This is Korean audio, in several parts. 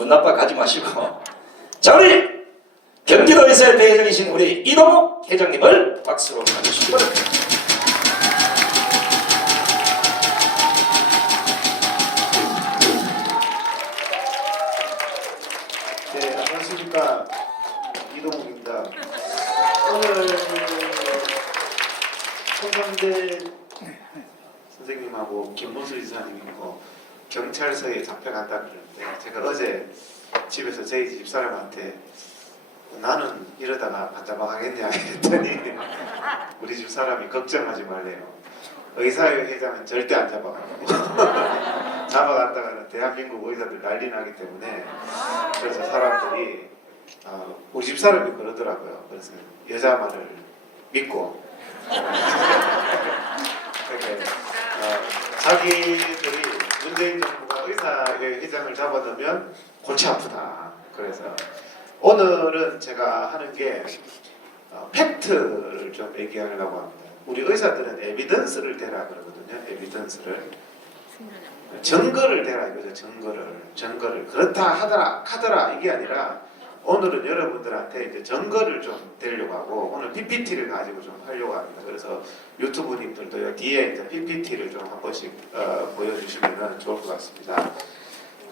기분 나빠 가지 마시고 자 우리 경기도에서의 대회장이신 우리 이동욱 회장님을 박수로 맞으시기 바랍니다. 네, 안녕하십니까. 이동욱입니다. 오늘 송상대 선생님하고 김문수 이사님이고 경찰서에 잡혀간다 그러는데 제가 어제 집에서 저희 집사람한테 나는 이러다가 안 잡아가겠냐 했더니 우리 집사람이 걱정하지 말래요. 의사회장은 절대 안 잡아가고 잡아갔다가는 대한민국 의사들 난리 나기 때문에 그래서 사람들이 우리 집사람이 그러더라고요. 그래서 여자 말을 믿고 이렇게 자기들이 문재인 정부가 의사회장을 잡아두면 골치 아프다. 그래서 오늘은 제가 하는 게 팩트를 좀 얘기하려고 합니다. 우리 의사들은 에비던스를 대라 그러거든요. 에비던스를 증거를 대라 이거죠. 증거를 그렇다 하더라 이게 아니라 오늘은 여러분들한테 이제 증거를 좀 대려고 하고 오늘 PPT를 가지고 좀 하려고 합니다. 그래서 유튜브님들도 뒤에 이제 PPT를 좀 한 번씩 보여주시면 좋을 것 같습니다.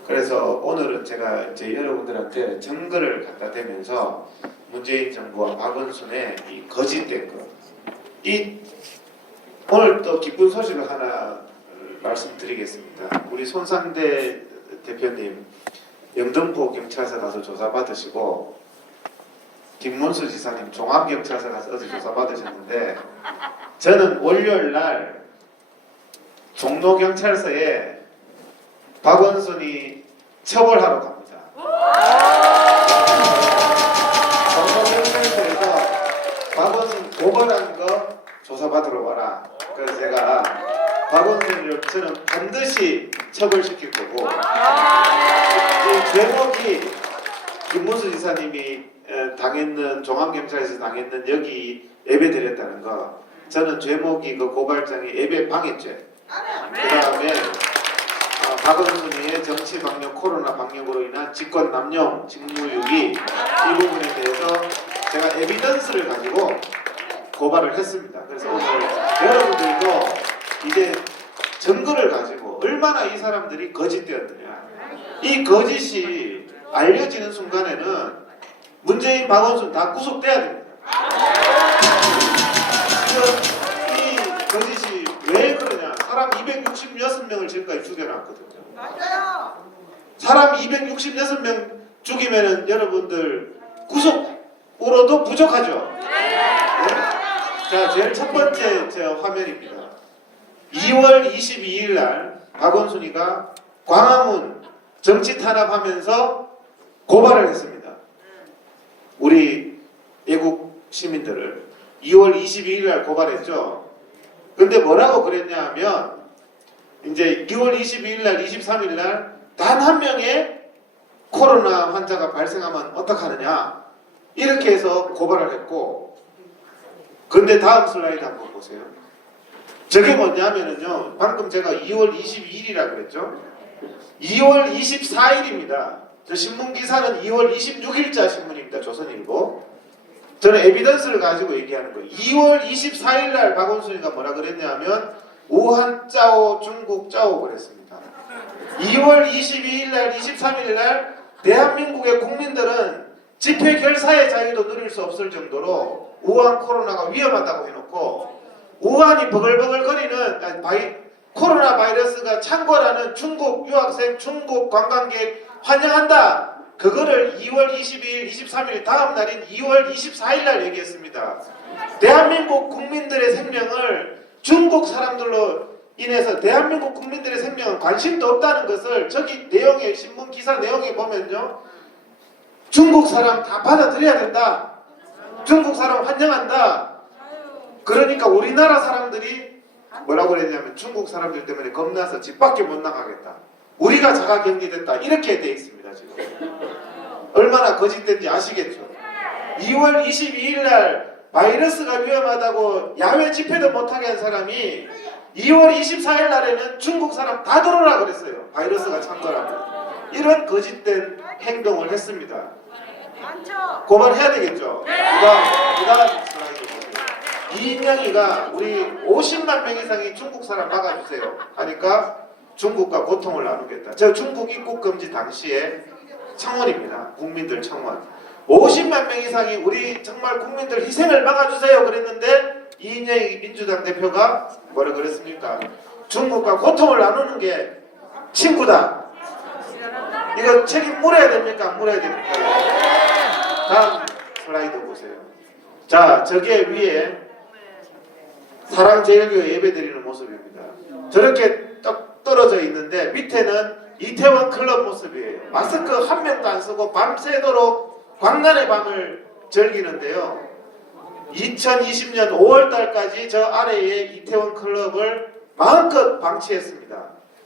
그래서 오늘은 제가 이제 여러분들한테 증거를 갖다 대면서 문재인 정부와 박원순의 이 거짓된 것, 오늘 또 기쁜 소식을 하나 말씀드리겠습니다. 우리 손상대 대표님 영등포 경찰서 가서 조사 받으시고 김문수 지사님 종합경찰서 가서 어제 조사 받으셨는데 저는 월요일 날 종로경찰서에 박원순이 처벌하러 갑니다. 종로경찰서에서 박원순 고발한 거 조사받으러 와라. 그래서 제가 박원순을 저는 반드시 처벌시킬 거고 이 제목이 김문수 지사님이 당했는 종합경찰에서 당했는 여기 예배드렸다는 거 저는 제목이 그 고발장이 예배 방해죄 그 다음에 박원순이의 정치 방역 코로나 방역으로 인한 직권 남용 직무유기 이 부분에 대해서 제가 에비던스를 가지고 고발을 했습니다. 그래서 오늘 여러분들도 이제 증거를 가지고 얼마나 이 사람들이 거짓되었느냐 이 거짓이 알려지는 순간에는 문재인 박원순 다 구속돼야 됩니다. 지금 이 거짓이 왜 그러냐 사람 266명을 지금까지 죽여놨거든요. 맞아요. 사람 266명 죽이면은 여러분들 구속으로도 부족하죠. 네? 자, 제일 첫 번째 제 화면입니다. 2월 22일 날 박원순이가 광화문 정치 탄압하면서 고발을 했습니다. 우리 애국 시민들을 2월 22일 날 고발했죠. 근데 뭐라고 그랬냐 하면 이제 2월 22일 날 23일 날 단 한 명의 코로나 환자가 발생하면 어떡하느냐 이렇게 해서 고발을 했고 근데 다음 슬라이드 한번 보세요. 저게 뭐냐면은요 방금 제가 2월 22일이라 그랬죠. 2월 24일입니다. 저 신문기사는 2월 26일자 신문입니다. 조선일보. 저는 에비던스를 가지고 얘기하는 거예요. 2월 24일 날 박원순이가 뭐라 그랬냐면 우한 짜오 중국 짜오 그랬습니다. 2월 22일 날 23일 날 대한민국의 국민들은 집회 결사의 자유도 누릴 수 없을 정도로 우한 코로나가 위험하다고 해놓고 우한이 버글버글거리는 코로나 바이러스가 창궐하는 중국 유학생, 중국 관광객 환영한다. 그거를 2월 22일, 23일 다음 날인 2월 24일 날 얘기했습니다. 대한민국 국민들의 생명을 중국 사람들로 인해서 대한민국 국민들의 생명은 관심도 없다는 것을 저기 내용에 신문 기사 내용에 보면요. 중국 사람 다 받아들여야 된다. 중국 사람 환영한다. 그러니까 우리나라 사람들이 뭐라고 그랬냐면 중국 사람들 때문에 겁나서 집 밖에 못 나가겠다. 우리가 자가격리됐다. 이렇게 돼 있습니다. 지금. 얼마나 거짓된지 아시겠죠? 2월 22일 날 바이러스가 위험하다고 야외 집회도 못하게 한 사람이 2월 24일 날에는 중국 사람 다 들어오라 그랬어요. 바이러스가 창궐하고. 이런 거짓된 행동을 했습니다. 많죠. 고발해야 되겠죠? 그다음 슬라이드 보세요. 이인영이가 우리 50만 명 이상이 중국 사람 막아주세요 하니까 중국과 고통을 나누겠다. 저 중국 입국 금지 당시에 청원입니다. 국민들 청원. 50만 명 이상이 우리 정말 국민들 희생을 막아주세요 그랬는데 이인영이 민주당 대표가 뭐라 그랬습니까? 중국과 고통을 나누는 게 친구다. 이거 책임 물어야 됩니까? 안 물어야 됩니까? 다음 슬라이드 보세요. 자, 저게 위에 사랑제일교회 예배드리는 모습입니다. 저렇게 딱 떨어져 있는데 밑에는 이태원 클럽 모습이에요. 마스크 한 명도 안 쓰고 밤새도록 광란의 밤을 즐기는데요. 2020년 5월달까지 저 아래에 이태원 클럽을 마음껏 방치했습니다.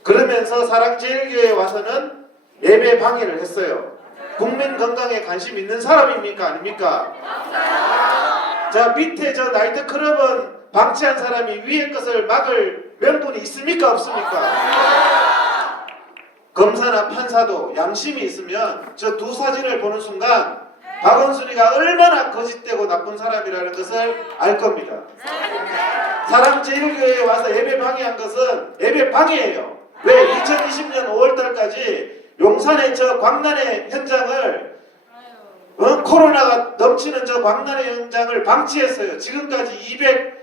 그러면서 사랑제일교회에 와서는 예배 방해를 했어요. 국민 건강에 관심 있는 사람입니까? 아닙니까? 자, 밑에 저 나이트클럽은 방치한 사람이 위에 것을 막을 명분이 있습니까? 없습니까? 검사나 판사도 양심이 있으면 저 두 사진을 보는 순간 박원순이가 얼마나 거짓되고 나쁜 사람이라는 것을 알 겁니다. 사랑제일교회에 와서 예배 방해한 것은 예배 방해예요. 왜? 2020년 5월달까지 용산의 저 광란의 현장을 코로나가 넘치는 저 광란의 현장을 방치했어요. 지금까지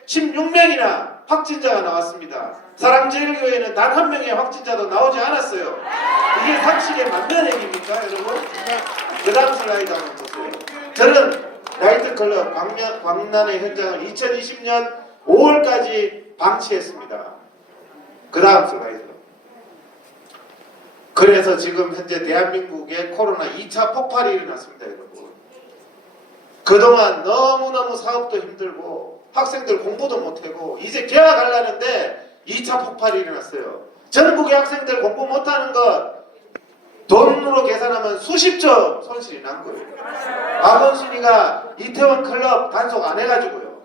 216명이나 확진자가 나왔습니다. 사랑제일교회는 단 한 명의 확진자도 나오지 않았어요. 이게 상식에 맞는 얘기입니까, 여러분? 그 다음 슬라이드 한번 보세요. 저는 나이트클럽 광란의 현장을 2020년 5월까지 방치했습니다. 그 다음 슬라이드. 그래서 지금 현재 대한민국에 코로나 2차 폭발이 일어났습니다, 여러분. 그동안 너무너무 사업도 힘들고 학생들 공부도 못하고 이제 개학하려는데 2차 폭발이 일어났어요. 전국의 학생들 공부 못하는 것 돈으로 계산하면 수십조 손실이 난 거예요. 박원순이가 이태원 클럽 단속 안 해가지고요.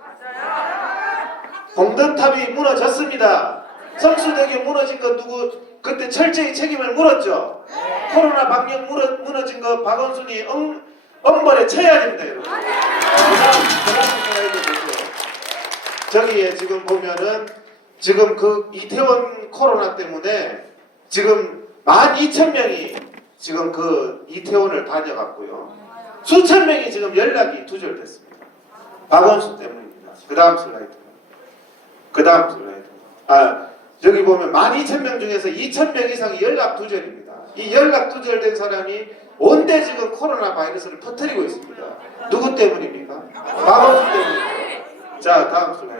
공든탑이 무너졌습니다. 성수대교 무너진 거 누구 그때 철저히 책임을 물었죠. 코로나 방역 무너진 거 박원순이 엄벌에 쳐야 됩니다, 여러분. 그다음 슬라이드 보세요. 저기에 지금 보면은 지금 그 이태원 코로나 때문에 지금 12,000명이 지금 그 이태원을 다녀갔고요. 수천 명이 지금 연락이 두절됐습니다. 박원순 때문입니다. 그 다음 슬라이드. 여기 보면 12,000명 중에서 2,000명 이상이 연락 두절입니다. 이 연락 두절된 사람이 온데 지금 코로나 바이러스를 퍼뜨리고 있습니다. 누구 때문입니까? 박원순 때문입니다. 자, 다음 슬라이드.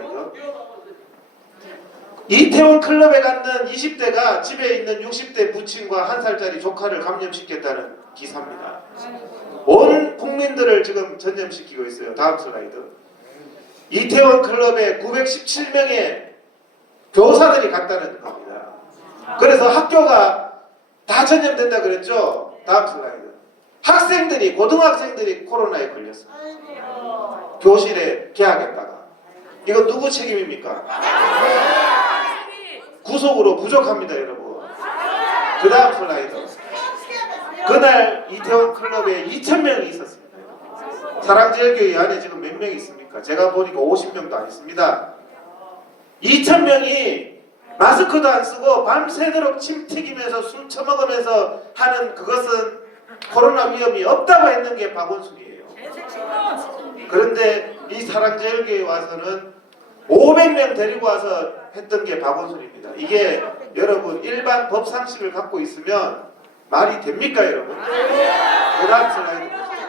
이태원 클럽에 갔는 20대가 집에 있는 60대 부친과 1살짜리 조카를 감염시켰다는 기사입니다. 온 국민들을 지금 전염시키고 있어요. 다음 슬라이드. 이태원 클럽에 917명의 교사들이 갔다는 겁니다. 그래서 학교가 다 전염된다 그랬죠? 다음 슬라이드. 학생들이, 고등학생들이 코로나에 걸렸어요. 교실에 개학했다가. 이거 누구 책임입니까? 구속으로 부족합니다, 여러분. 그 다음 슬라이드. 그날 이태원 클럽에 2,000명이 있었습니다. 사랑제일교회 안에 지금 몇 명 있습니까? 제가 보니까 50명도 안 있습니다. 2,000명이 마스크도 안 쓰고 밤새도록 침 튀기면서 술 처먹으면서 하는 그것은 코로나 위험이 없다고 했는 게 박원순이에요. 그런데 이 사랑제일교회에 와서는 500명 데리고 와서 했던 게 박원순입니다. 이게 여러분 일반 법 상식을 갖고 있으면 말이 됩니까, 여러분? 그 다음 슬라이드 보세요.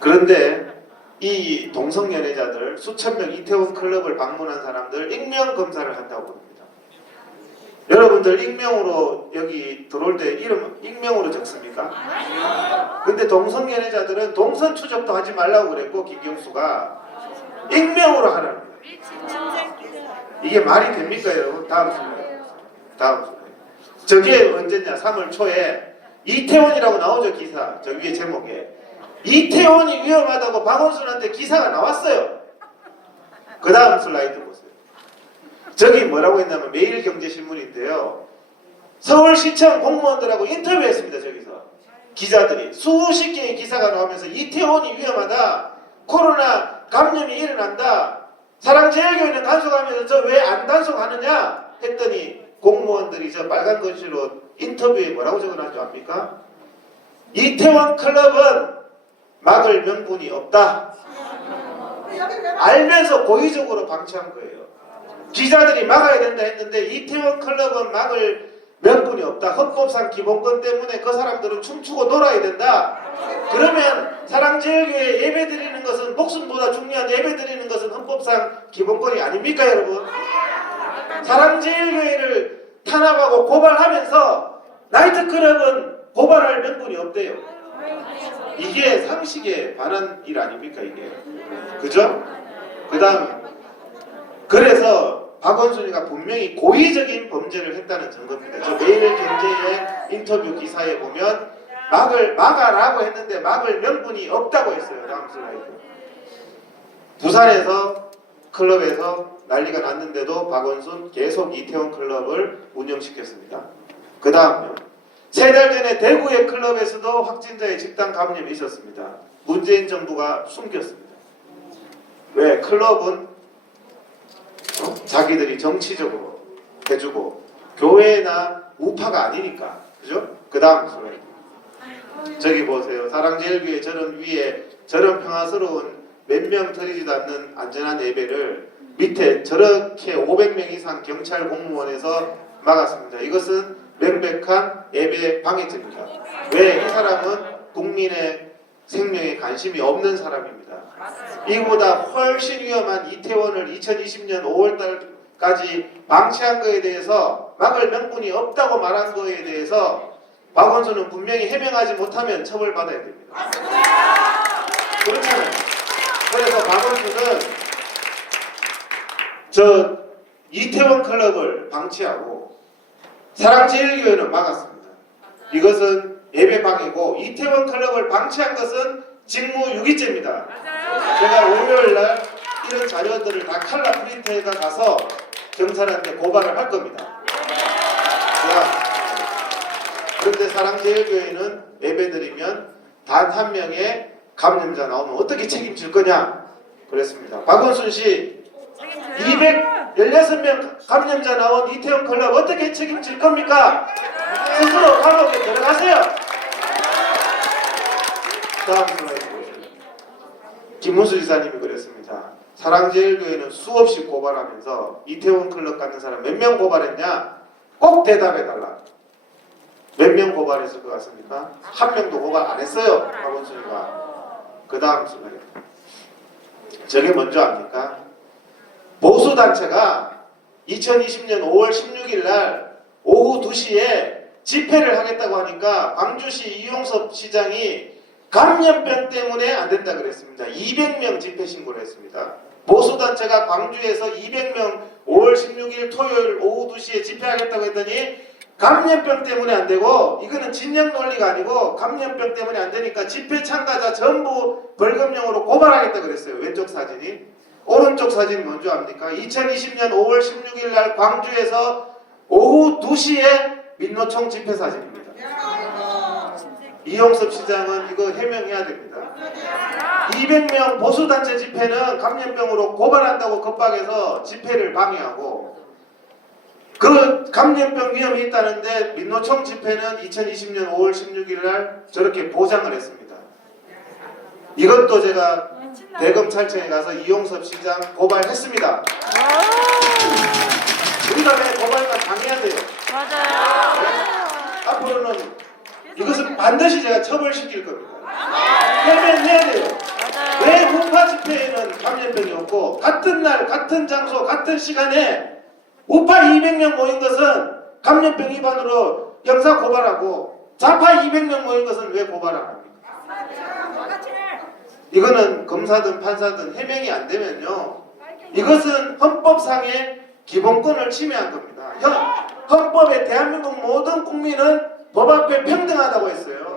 그런데 이 동성연애자들 수천 명 이태원 클럽을 방문한 사람들 익명 검사를 한다고 합니다. 여러분들 익명으로 여기 들어올 때 이름 익명으로 적습니까? 근데 동성연애자들은 동선 추적도 하지 말라고 그랬고 김경수가 익명으로 하라는 거예요. 이게 말이 됩니까, 여러분? 다음 슬라이드. 다음 슬라이드. 저게 언제냐? 3월 초에 이태원이라고 나오죠, 기사. 저 위에 제목에. 이태원이 위험하다고 박원순한테 기사가 나왔어요. 그 다음 슬라이드 보세요. 저기 뭐라고 했냐면 매일경제신문인데요. 서울시청 공무원들하고 인터뷰했습니다. 저기서 기자들이 수십 개의 기사가 나오면서 이태원이 위험하다, 코로나 감염이 일어난다, 사랑제일교회는 단속하면서 저 왜 안 단속하느냐 했더니 공무원들이 저 빨간 글씨로 인터뷰에 뭐라고 적어놨는 줄 압니까? 이태원 클럽은 막을 명분이 없다. 알면서 고의적으로 방치한 거예요. 기자들이 막아야 된다 했는데 이태원 클럽은 막을 명분이 없다. 헌법상 기본권 때문에 그 사람들은 춤추고 놀아야 된다. 그러면 사랑제일교회 예배 드리는 것은 목숨보다 중요한 예배 드리는 것은 헌법상 기본권이 아닙니까 여러분? 사랑제일교회를 탄압하고 고발하면서 나이트클럽은 고발할 명분이 없대요. 이게 상식에 반한 일 아닙니까 이게? 그죠? 그 다음 그래서 박원순이가 분명히 고의적인 범죄를 했다는 증거입니다. 저 매일경제의 인터뷰 기사에 보면 막아라고 했는데 막을 명분이 없다고 했어요. 다음 슬라이드. 부산에서 클럽에서 난리가 났는데도 박원순 계속 이태원 클럽을 운영시켰습니다. 그 다음요. 3달 전에 대구의 클럽에서도 확진자의 집단 감염이 있었습니다. 문재인 정부가 숨겼습니다. 왜? 클럽은 자기들이 정치적으로 해주고 교회나 우파가 아니니까. 그죠? 그 다음 슬라이드. 저기 보세요. 사랑제일교회 저런 위에 저런 평화스러운 몇 명 들이지도 않는 안전한 예배를 밑에 저렇게 500명 이상 경찰 공무원에서 막았습니다. 이것은 명백한 예배 방해죄입니다. 왜? 이 사람은 국민의 생명에 관심이 없는 사람입니다. 이보다 훨씬 위험한 이태원을 2020년 5월달까지 방치한 것에 대해서 막을 명분이 없다고 말한 것에 대해서 박원순은 분명히 해명하지 못하면 처벌받아야 됩니다. 그렇잖아요. 그래서 박원순은 저 이태원 클럽을 방치하고 사랑제일교회는 막았습니다. 이것은 예배 방해고 이태원 클럽을 방치한 것은 직무유기죄입니다. 제가 월요일날 이런 자료들을 다 칼라 프린트에다 가서 경찰한테 고발을 할 겁니다. 그런데 사랑제일교회는 예배드리면 단 한 명의 감염자 나오면 어떻게 책임질 거냐 그랬습니다. 박원순 씨 216명 감염자 나온 이태원 클럽 어떻게 책임질 겁니까? 스스로 감옥에 들어가세요. 다음 슬라이드 보시죠. 김문수 지사님이 그랬습니다. 사랑제일교회는 수없이 고발하면서 이태원 클럽 갖는 사람 몇 명 고발했냐? 꼭 대답해달라. 몇 명 고발했을 것 같습니까? 한 명도 고발 안 했어요. 박원순이가. 그 다음 슬라이드. 저게 뭔지 압니까? 보수단체가 2020년 5월 16일 날 오후 2시에 집회를 하겠다고 하니까 광주시 이용섭 시장이 감염병 때문에 안 된다 그랬습니다. 200명 집회 신고를 했습니다. 보수단체가 광주에서 200명 5월 16일 토요일 오후 2시에 집회하겠다고 했더니 감염병 때문에 안 되고 이거는 진영 논리가 아니고 감염병 때문에 안 되니까 집회 참가자 전부 벌금형으로 고발하겠다 그랬어요. 왼쪽 사진이. 오른쪽 사진이 뭔지 압니까? 2020년 5월 16일 날 광주에서 오후 2시에 민노총 집회 사진입니다. 이용섭 시장은 이거 해명해야 됩니다. 200명 보수단체 집회는 감염병으로 고발한다고 겁박해서 집회를 방해하고 그 감염병 위험이 있다는데 민노총 집회는 2020년 5월 16일 날 저렇게 보장을 했습니다. 이것도 제가 대검찰청에 가서 이용섭 시장 고발했습니다. 우리가 왜 고발만 당해야 돼요? 맞아요. 네? 앞으로는 이것은 반드시 제가 처벌시킬 겁니다. 해명해야 돼요. 맞아요. 왜 우파 집회에는 감염병이 없고 같은 날, 같은 장소, 같은 시간에 우파 200명 모인 것은 감염병 위반으로 형사 고발하고 좌파 200명 모인 것은 왜 고발 안 합니까? 이거는 검사든 판사든 해명이 안 되면요. 이것은 헌법상의 기본권을 침해한 겁니다. 헌법에 대한민국 모든 국민은 법 앞에 평등하다고 했어요.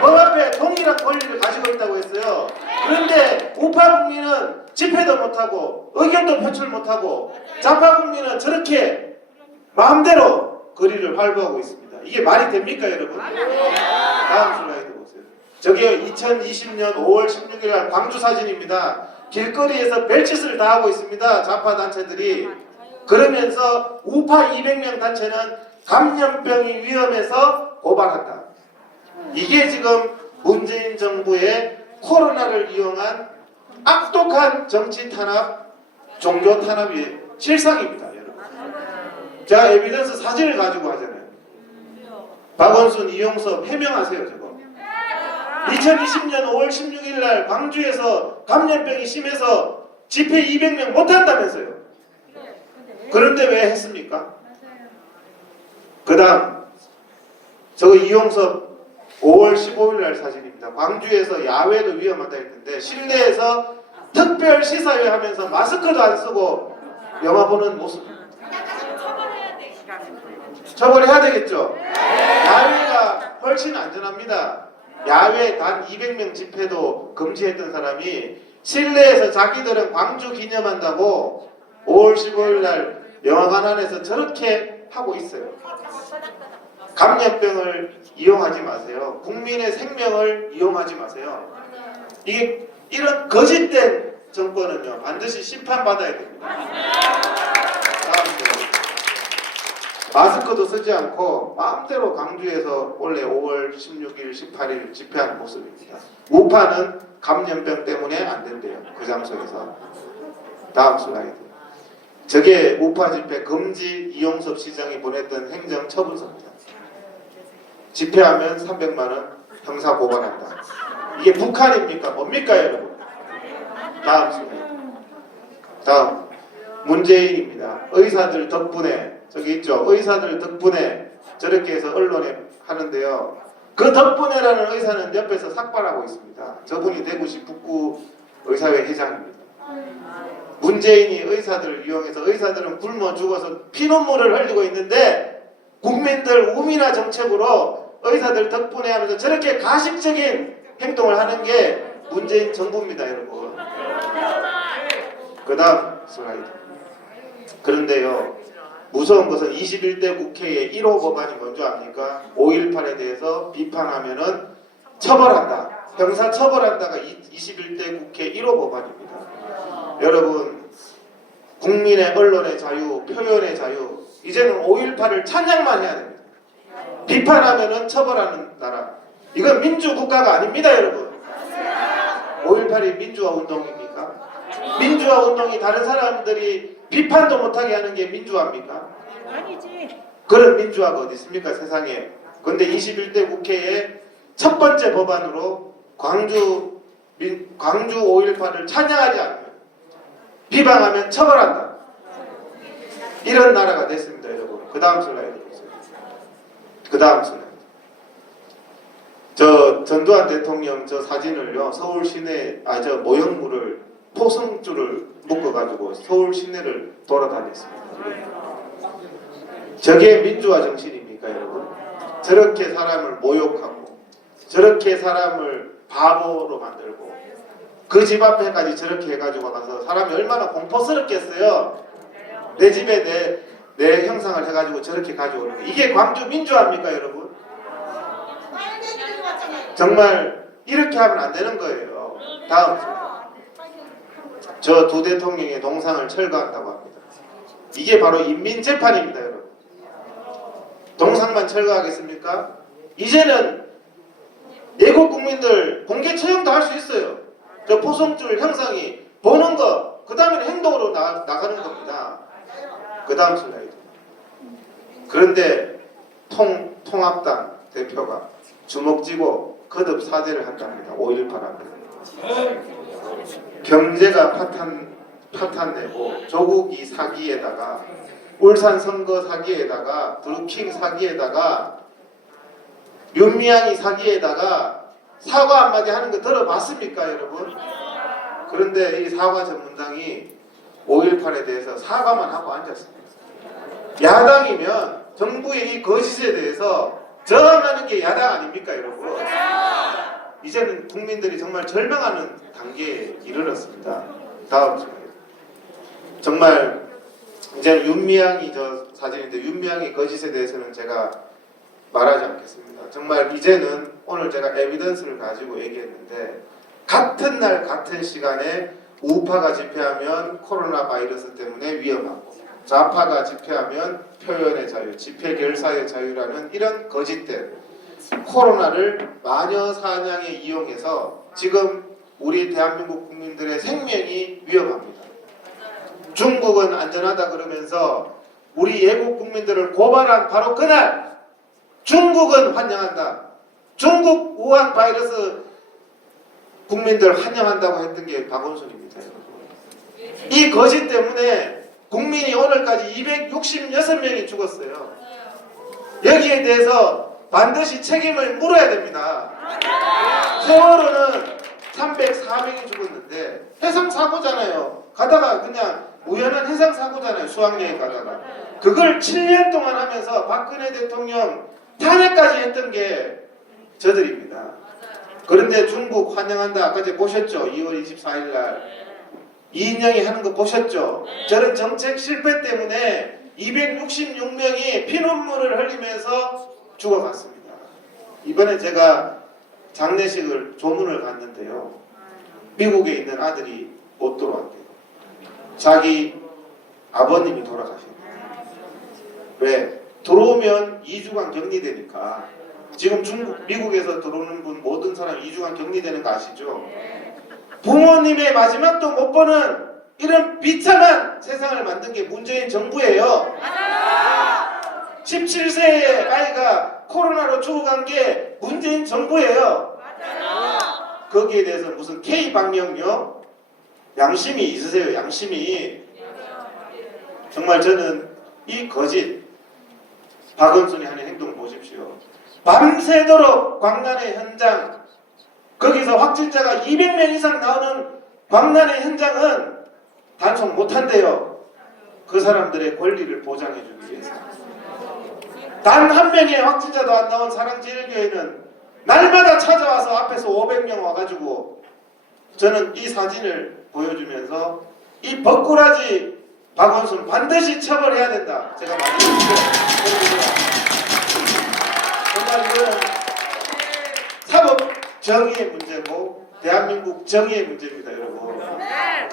법 앞에 동일한 권리를 가지고 있다고 했어요. 그런데 우파 국민은 집회도 못하고 의견도 표출 못하고 좌파 국민은 저렇게 마음대로 거리를 활보하고 있습니다. 이게 말이 됩니까, 여러분? 다음 슬라이드 보세요. 저게 2020년 5월 16일 날 광주 사진입니다. 길거리에서 별짓을 다 하고 있습니다. 좌파 단체들이. 그러면서 우파 200명 단체는 감염병이 위험해서 고발한다. 이게 지금 문재인 정부의 코로나를 이용한 악독한 정치 탄압, 종교 탄압의 실상입니다, 여러분. 제가 에비던스 사진을 가지고 하잖아요. 박원순, 이용섭 해명하세요, 저거. 2020년 5월 16일 날 광주에서 감염병이 심해서 집회 200명 못한다면서요. 그런데 왜 했습니까? 그 다음 저거 이용섭 5월 15일 날 사진입니다. 광주에서 야외도 위험하다 했는데 실내에서 특별 시사회 하면서 마스크도 안 쓰고 영화 보는 모습. 처벌해야 되겠죠? 야외가 훨씬 안전합니다. 야외 단 200명 집회도 금지했던 사람이 실내에서 자기들은 광주 기념한다고 5월 15일 날 영화관 안에서 저렇게 하고 있어요. 감염병을 이용하지 마세요. 국민의 생명을 이용하지 마세요. 이게 이런 거짓된 정권은요 반드시 심판받아야 됩니다. 마스크도 쓰지 않고 마음대로 광주에서 원래 5월 16일, 18일 집회하는 모습입니다. 우파는 감염병 때문에 안 된대요. 그 장소에서. 다음 슬라이드. 저게 우파 집회 금지 이용섭 시장이 보냈던 행정처분서입니다. 집회하면 300만 원 형사 고발한다. 이게 북한입니까? 뭡니까 여러분? 다음 슬라이드. 다음 문재인입니다. 의사들 덕분에 저기 있죠. 의사들 덕분에 저렇게 해서 언론에 하는데요. 그 덕분에라는 의사는 옆에서 삭발하고 있습니다. 저분이 대구시 북구 의사회 회장입니다. 문재인이 의사들을 이용해서 의사들은 굶어 죽어서 피눈물을 흘리고 있는데 국민들 우미나 정책으로 의사들 덕분에 하면서 저렇게 가식적인 행동을 하는 게 문재인 정부입니다, 여러분. 그 다음 슬라이드. 그런데요, 무서운 것은 21대 국회의 1호 법안이 뭔지 압니까? 5.18에 대해서 비판하면은 처벌한다. 형사 처벌한다가 21대 국회 1호 법안입니다. 여러분, 국민의 언론의 자유, 표현의 자유, 이제는 5.18을 찬양만 해야 됩니다. 비판하면은 처벌하는 나라. 이건 민주국가가 아닙니다, 여러분. 5.18이 민주화 운동입니까? 민주화 운동이 다른 사람들이 비판도 못하게 하는 게 민주화입니까? 아니지. 그런 민주화가 어디 있습니까, 세상에? 그런데 21대 국회의 첫 번째 법안으로 광주 5.18을 찬양하지 않으면, 비방하면 처벌한다. 이런 나라가 됐습니다, 여러분. 그 다음 슬라이드 보세요. 그 다음 슬라이드. 저 전두환 대통령 저 사진을요, 서울 시내, 저 모형물을 포승줄을 묶어가지고 서울 시내를 돌아다녔습니다. 저게 민주화 정신입니까, 여러분? 저렇게 사람을 모욕하고 저렇게 사람을 바보로 만들고 그 집 앞에까지 저렇게 해가지고 가서 사람이 얼마나 공포스럽겠어요. 내 집에 내 형상을 해가지고 저렇게 가져오는 게 이게 광주 민주화입니까, 여러분? 정말 이렇게 하면 안 되는 거예요. 다음 저 두 대통령의 동상을 철거한다고 합니다. 이게 바로 인민재판입니다, 여러분. 동상만 철거하겠습니까? 이제는 애국 국민들 공개 처형도 할 수 있어요. 저 포성줄 형상이 보는 거, 그 다음에 행동으로 나가는 겁니다. 그 다음 슬라이드. 그런데 통합당 대표가 주먹 쥐고 거듭 사죄를 한답니다. 5.18 앞에. 경제가 파탄내고 조국이 사기에다가 울산 선거 사기에다가 드루킹 사기에다가 윤미향이 사기에다가 사과 한마디 하는 거 들어봤습니까, 여러분? 그런데 이 사과 전문당이 5.18에 대해서 사과만 하고 앉았습니다. 야당이면 정부의 이 거짓에 대해서 저항하는 게 야당 아닙니까, 여러분? 이제는 국민들이 정말 절망하는 단계에 이르렀습니다. 다음 슬라이드. 정말 이제 윤미향이 저 사진인데 윤미향이 거짓에 대해서는 제가 말하지 않겠습니다. 정말 이제는 오늘 제가 에비던스를 가지고 얘기했는데 같은 날 같은 시간에 우파가 집회하면 코로나 바이러스 때문에 위험하고 좌파가 집회하면 표현의 자유, 집회 결사의 자유라는 이런 거짓된 코로나를 마녀 사냥에 이용해서 지금 우리 대한민국 국민들의 생명이 위험합니다. 중국은 안전하다 그러면서 우리 예국 국민들을 고발한 바로 그날 중국은 환영한다. 중국 우한 바이러스 국민들 환영한다고 했던 게 박원순입니다. 이 거짓 때문에 국민이 오늘까지 266명이 죽었어요. 여기에 대해서 반드시 책임을 물어야 됩니다. 세월호는 304명이 죽었는데 해상사고잖아요. 가다가 그냥 우연한 해상사고잖아요. 수학여행 가다가. 그걸 7년 동안 하면서 박근혜 대통령 탄핵까지 했던 게 저들입니다. 그런데 중국 환영한다. 아까 제가 보셨죠? 2월 24일 날 이인영이 하는 거 보셨죠? 저런 정책 실패 때문에 266명이 피눈물을 흘리면서 죽어갔습니다. 이번에 제가 장례식을 조문을 갔는데요. 미국에 있는 아들이 못 들어왔대요. 자기 아버님이 돌아가셨대요. 왜? 들어오면 2주간 격리되니까. 지금 미국에서 들어오는 분 모든 사람 2주간 격리되는 거 아시죠? 부모님의 마지막도 못 보는 이런 비참한 세상을 만든 게 문재인 정부예요. 17세의 아이가 코로나로 죽어간 게 문재인 정부예요. 거기에 대해서 무슨 K방역요? 양심이 있으세요. 양심이. 정말 저는 이 거짓 박원순이 하는 행동 보십시오. 밤새도록 광란의 현장, 거기서 확진자가 200명 이상 나오는 광란의 현장은 단속 못한대요. 그 사람들의 권리를 보장해주기 위해서. 단 한 명의 확진자도 안 나온 사랑제일교회는 날마다 찾아와서 앞에서 500명 와가지고 저는 이 사진을 보여주면서 이 벅꾸라지 박원순 반드시 처벌해야 된다. 제가 말씀드렸죠. 정말 이거는 사법 정의의 문제고 대한민국 정의의 문제입니다, 여러분.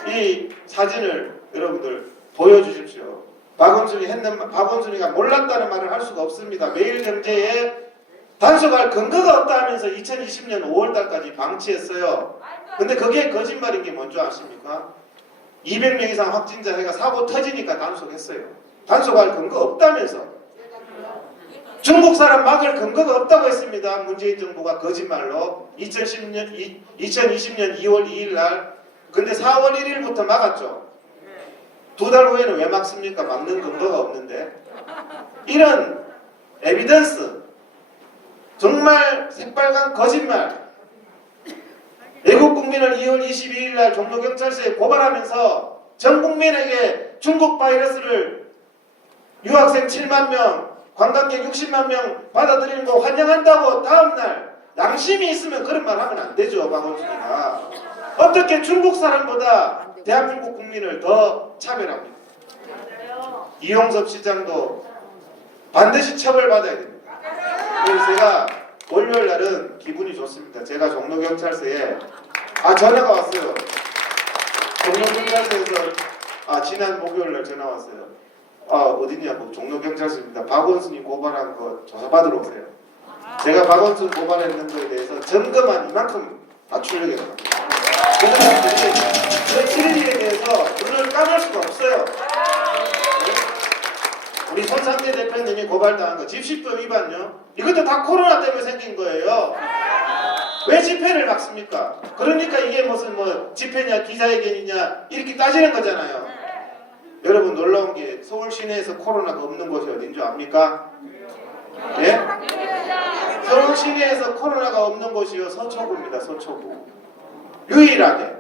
이 사진을 여러분들 보여주십시오. 박원순이가 몰랐다는 말을 할 수가 없습니다. 매일경제에 단속할 근거가 없다 하면서 2020년 5월달까지 방치했어요. 근데 그게 거짓말인 게 뭔지 아십니까? 200명 이상 확진자 해가 사고 터지니까 단속했어요. 단속할 근거 없다면서. 중국 사람 막을 근거가 없다고 했습니다. 문재인 정부가 거짓말로 2020년 2월 2일 날. 근데 4월 1일부터 막았죠. 2달 후에는 왜 막습니까? 막는 근거가 없는데. 이런 에비던스, 정말 새빨간 거짓말. 외국 국민을 2월 22일 날 종로경찰서에 고발하면서 전 국민에게 중국 바이러스를 유학생 7만 명, 관광객 60만 명 받아들이는 거 환영한다고 다음날 양심이 있으면 그런 말 하면 안 되죠. 박원순이가. 어떻게 중국 사람보다 대한민국 국민을 더 차별합니까? 이용섭 시장도 반드시 처벌받아야 됩니다. 그래서 제가 월요일 날은 기분이 좋습니다. 제가 종로경찰서에 전화가 왔어요. 종로경찰서에서 지난 목요일 날 전화 왔어요. 어디냐고. 종로경찰서입니다. 박원순이 고발한 거 조사받으러 오세요. 제가 박원순 고발했는 거에 대해서 점검한 이만큼 맞추려고 합니다. 그 사람들이 그 일일에 대해서 눈을 감을 수가 없어요. 우리 손상재 대표님이 고발당한 거 집시법 위반요. 이것도 다 코로나 때문에 생긴 거예요. 왜 집회를 막습니까? 그러니까 이게 무슨 집회냐 기자회견이냐 이렇게 따지는 거잖아요. 여러분 놀라운 게 서울 시내에서 코로나가 없는 곳이 어딘 줄 압니까? 예? 서울 시내에서 코로나가 없는 곳이요 서초구입니다. 서초구. 유일하게.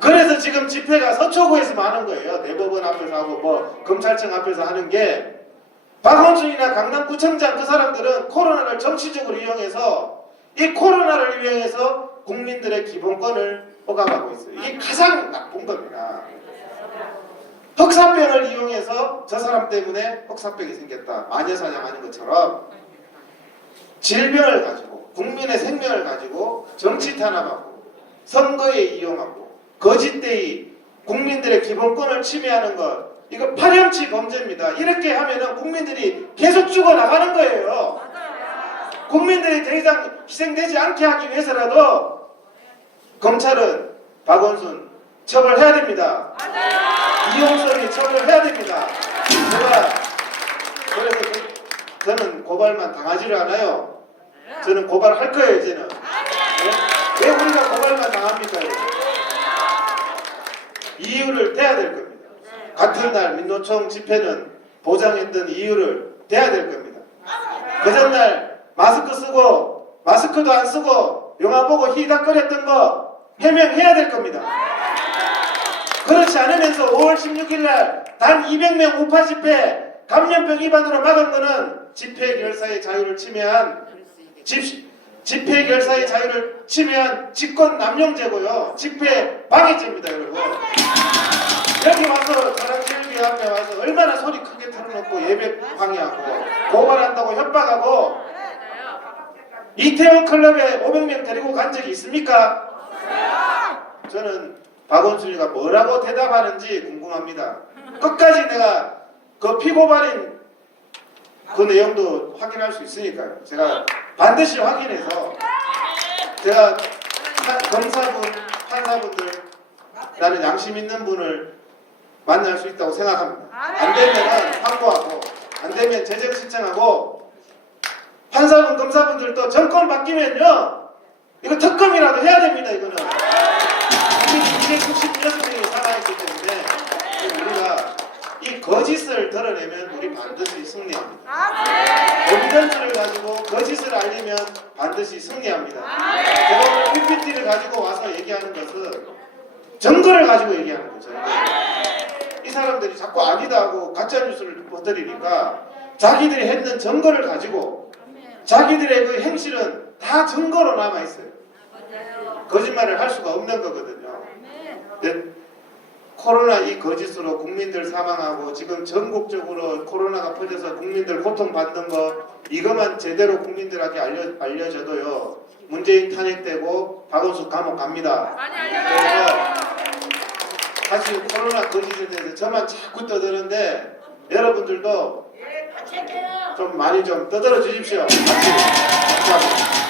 그래서 지금 집회가 서초구에서 많은 거예요. 대법원 앞에서 하고 검찰청 앞에서 하는 게. 박원순이나 강남구청장 그 사람들은 코로나를 정치적으로 이용해서 이 코로나를 이용해서 국민들의 기본권을 억압하고 있어요. 이게 가장 나쁜 겁니다. 흑사병을 이용해서 저 사람 때문에 흑사병이 생겼다. 마녀사냥하는 것처럼 질병을 가지고 국민의 생명을 가지고 정치 탄압하고 선거에 이용하고 거짓되이 국민들의 기본권을 침해하는 것, 이거 파렴치 범죄입니다. 이렇게 하면은 국민들이 계속 죽어나가는 거예요. 국민들이 더 이상 희생되지 않게 하기 위해서라도 검찰은 박원순 처벌해야 됩니다. 이용선이 처벌해야 됩니다. 그래서 저는 고발만 당하지를 않아요. 저는 고발할 거예요, 이제는. 네? 왜 우리가 고발만 당합니까? 이유를 대야 될 겁니다. 같은 날 민노총 집회는 보장했던 이유를 대야 될 겁니다. 그 전날 마스크 쓰고 마스크도 안 쓰고 영화 보고 히닥거렸던 거 해명해야 될 겁니다. 그렇지 않으면서 5월 16일 날 단 200명 우파 집회 감염병 위반으로 막은 거는 집회 결사의 자유를 침해한 집회 결사의 자유를 침해한 직권 남용죄고요. 집회 방해죄입니다, 여러분. 여기 와서 사랑제일교회 앞에 와서 얼마나 소리 크게 털어놓고 예배 방해하고 고발한다고 협박하고 이태원 클럽에 500명 데리고 간 적이 있습니까? 저는 박원순이가 뭐라고 대답하는지 궁금합니다. 끝까지 내가 그 피고발인 그 내용도 확인할 수 있으니까요. 제가 반드시 확인해서 제가 검사분, 판사분들 나는 양심 있는 분을 만날 수 있다고 생각합니다. 안 되면은 확보하고 안 되면 재정 신청하고 판사분, 검사분들도 정권 바뀌면요 이거 특검이라도 해야 됩니다. 이거는 266명이 살아있기 때문에 우리가 이 거짓을 드러내면 우리 반드시 승리합니다. 에비던스를 가지고 거짓을 알리면 반드시 승리합니다. 제가 오늘 PPT를 가지고 와서 얘기하는 것은 증거를 가지고 얘기하는 거죠. 이 사람들이 자꾸 아니다 하고 가짜뉴스를 퍼뜨리니까 자기들이 했는 증거를 가지고 자기들의 그 행실은 다 증거로 남아있어요. 거짓말을 할 수가 없는 거거든요. 근데 코로나 이 거짓으로 국민들 사망하고 지금 전국적으로 코로나가 퍼져서 국민들 고통받는 거 이것만 제대로 국민들에게 알려져도요 문재인 탄핵되고 박원순 감옥 갑니다. 그래서 사실 코로나 거짓에 대해서 저만 자꾸 떠드는데 여러분들도 좀 많이 좀 떠들어 주십시오. 감사합니다.